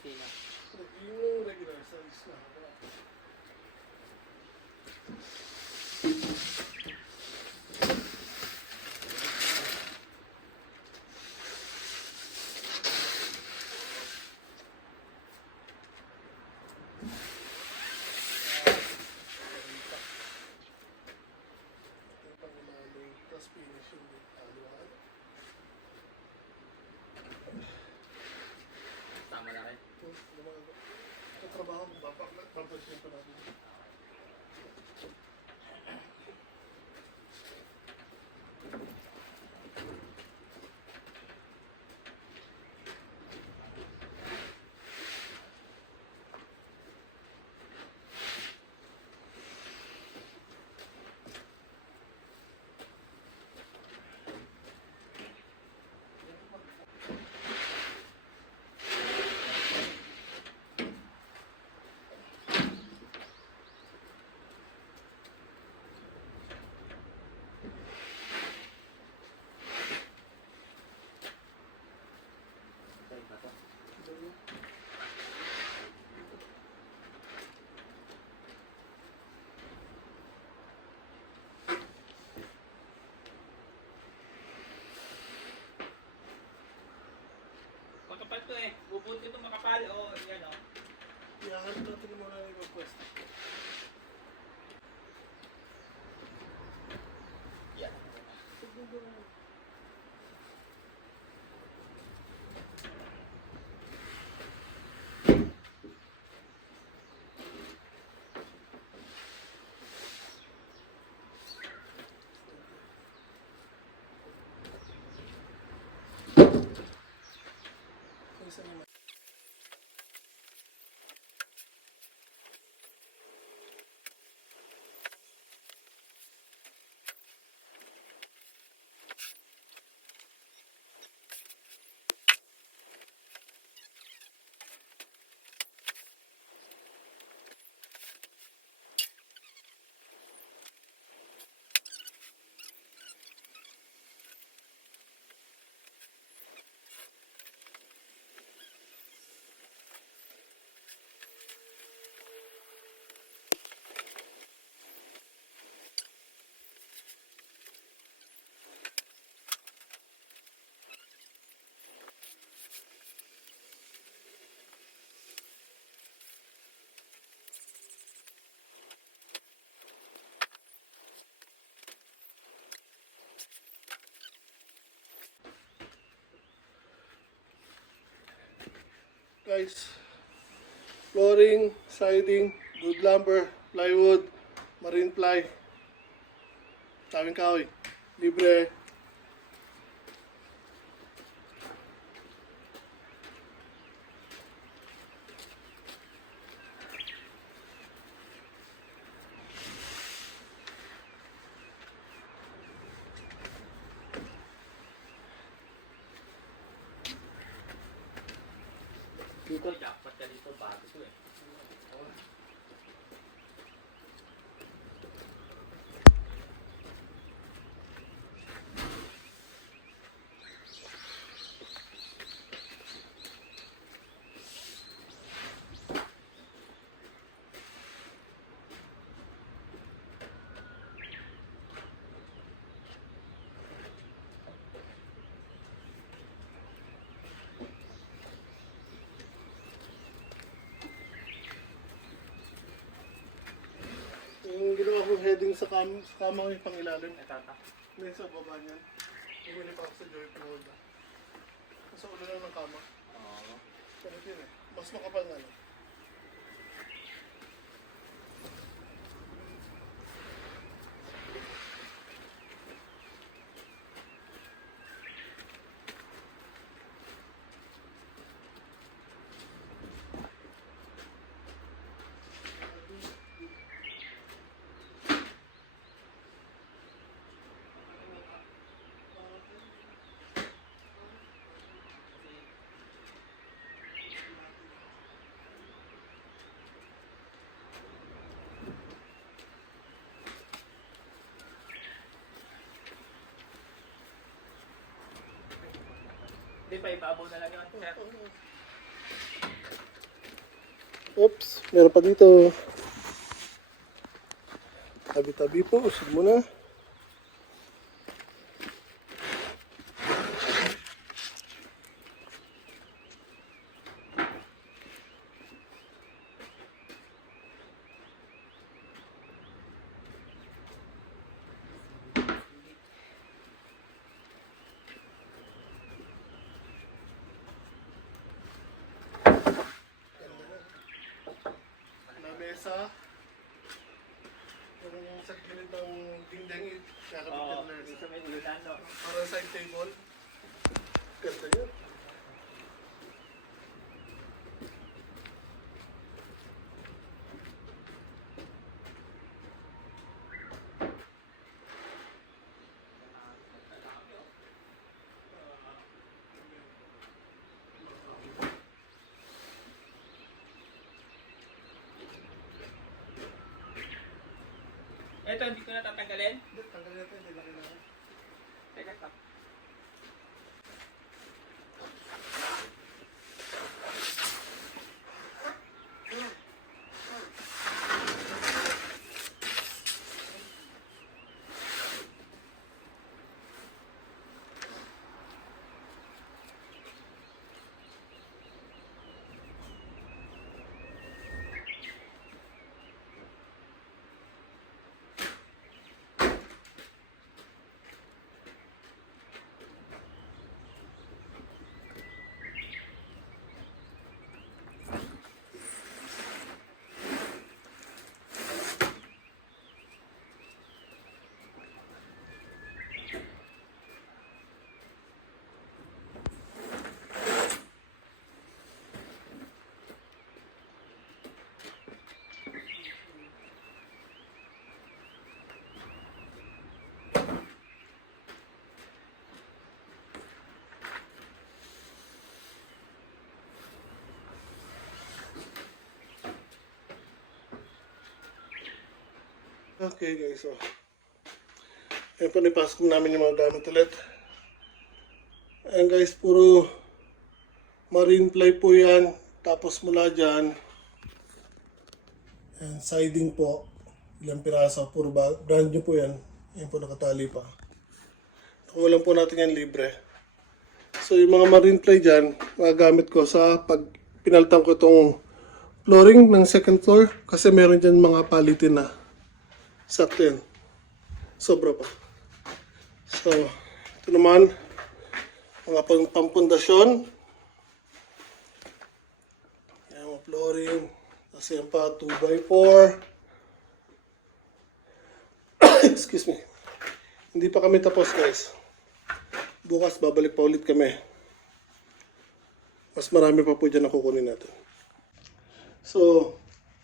Sino? Yung regular size na haba. Tapos finish yung halo-halo. Tama na rin. Ito trabaho mo, papasin pa natin. Saan ba to? Makapal to eh. Bubuti ito makapal. O, yan o. Iyahanap natin muna yung ibang pwesto. Yan. Isa naman. Guys, flooring, siding, good lumber, plywood, marine ply, tawing kahoy, libre. Dito, jackpot ka dito. Bago to eh. Yung ginawa kong heading sa kamang yung pangilalim. Ito. May sa baba niyan. Bumili pa ako sa Joy Florida. Sa ulo lang ng kama. Oo. Ganito yun eh. Mas makapal na lang. Hindi pa ibabaw na lang yun, sir. Oops, meron pa dito. Tabi-tabi po, usig mo na. Lamesa. Yung sa gilid ng dingding, Oo, kakabit dito sa may ulan, no? parang side table. Ganda yun. Ito, hindi ko na tatanggalin. Hindi, tanggalin natin, hindi na kailangan. Teka pa. Okay guys, so. Ayun po, nipasok namin yung mga gamit ulit. Ayan guys, puro marine ply po yan. Tapos mula dyan, ayan, siding po. Ilang piraso, puro brand new po yan. Ayan po, nakatali pa. Kulang po natin yan libre. So yung mga marine ply dyan, magagamit ko sa pag pinalitan ko itong flooring ng second floor. Kasi meron dyan mga palitin na. Sakto yan. Sobra pa. So, ito naman, mga pampundasyon. Yan, mga flooring. Kasi yan pa, 2x4. Excuse me. Hindi pa kami tapos guys. Bukas, babalik pa ulit kami. Mas marami pa po dyan na kukunin natin. So,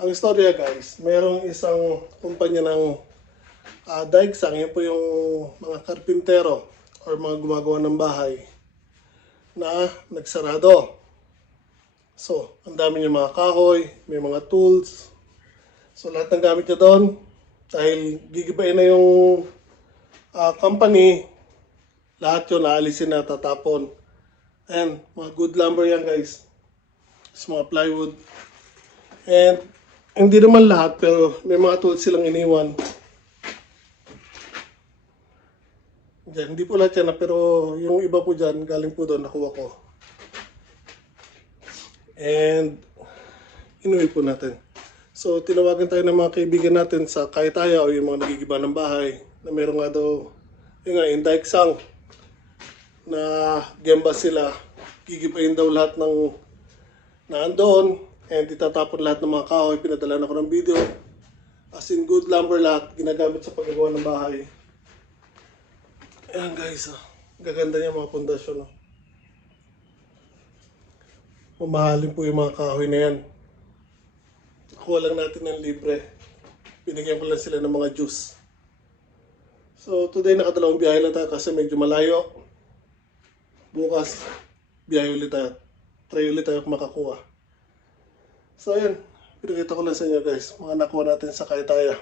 ang istorya guys, mayroong isang kumpanya ng daigsang, yun po yung mga karpintero or mga gumagawa ng bahay na nagsarado. So, ang dami niya mga kahoy, may mga tools. So, lahat ng gamit niya doon, dahil gigibain na yung company, lahat yun naalisin na, tatapon. And, mga good lumber yan guys. So, mga plywood. And, hindi naman lahat, pero may mga tools silang iniwan. Diyan, hindi po lahat yan, pero yung iba po dyan, galing po doon, nakuha ko. And, inuwi po natin. So, tinawagan tayo ng mga kaibigan natin sa Kaitaya o yung mga nagigiba ng bahay, na meron nga daw, yung nga, in Daiksang, na gemba sila, gigibain daw lahat ng naandoon. And itatapon lahat ng mga kahoy, pinadala na ko ng video. As in good lumber lahat, ginagamit sa paggagawa ng bahay. Ayan guys, gaganda niya mga pundasyon. Mamahalin po yung mga kahoy na yan. Nakuha lang natin ng libre. Binigyan ko lang sila ng mga juice. So today nakadalawang biyahe lang tayo kasi medyo malayo. Bukas, biyahe ulit tayo. Try ulit tayo kung makakuha. So ayan, pinakita ko lang sa inyo guys, mga nakuha natin sa Kaitaya.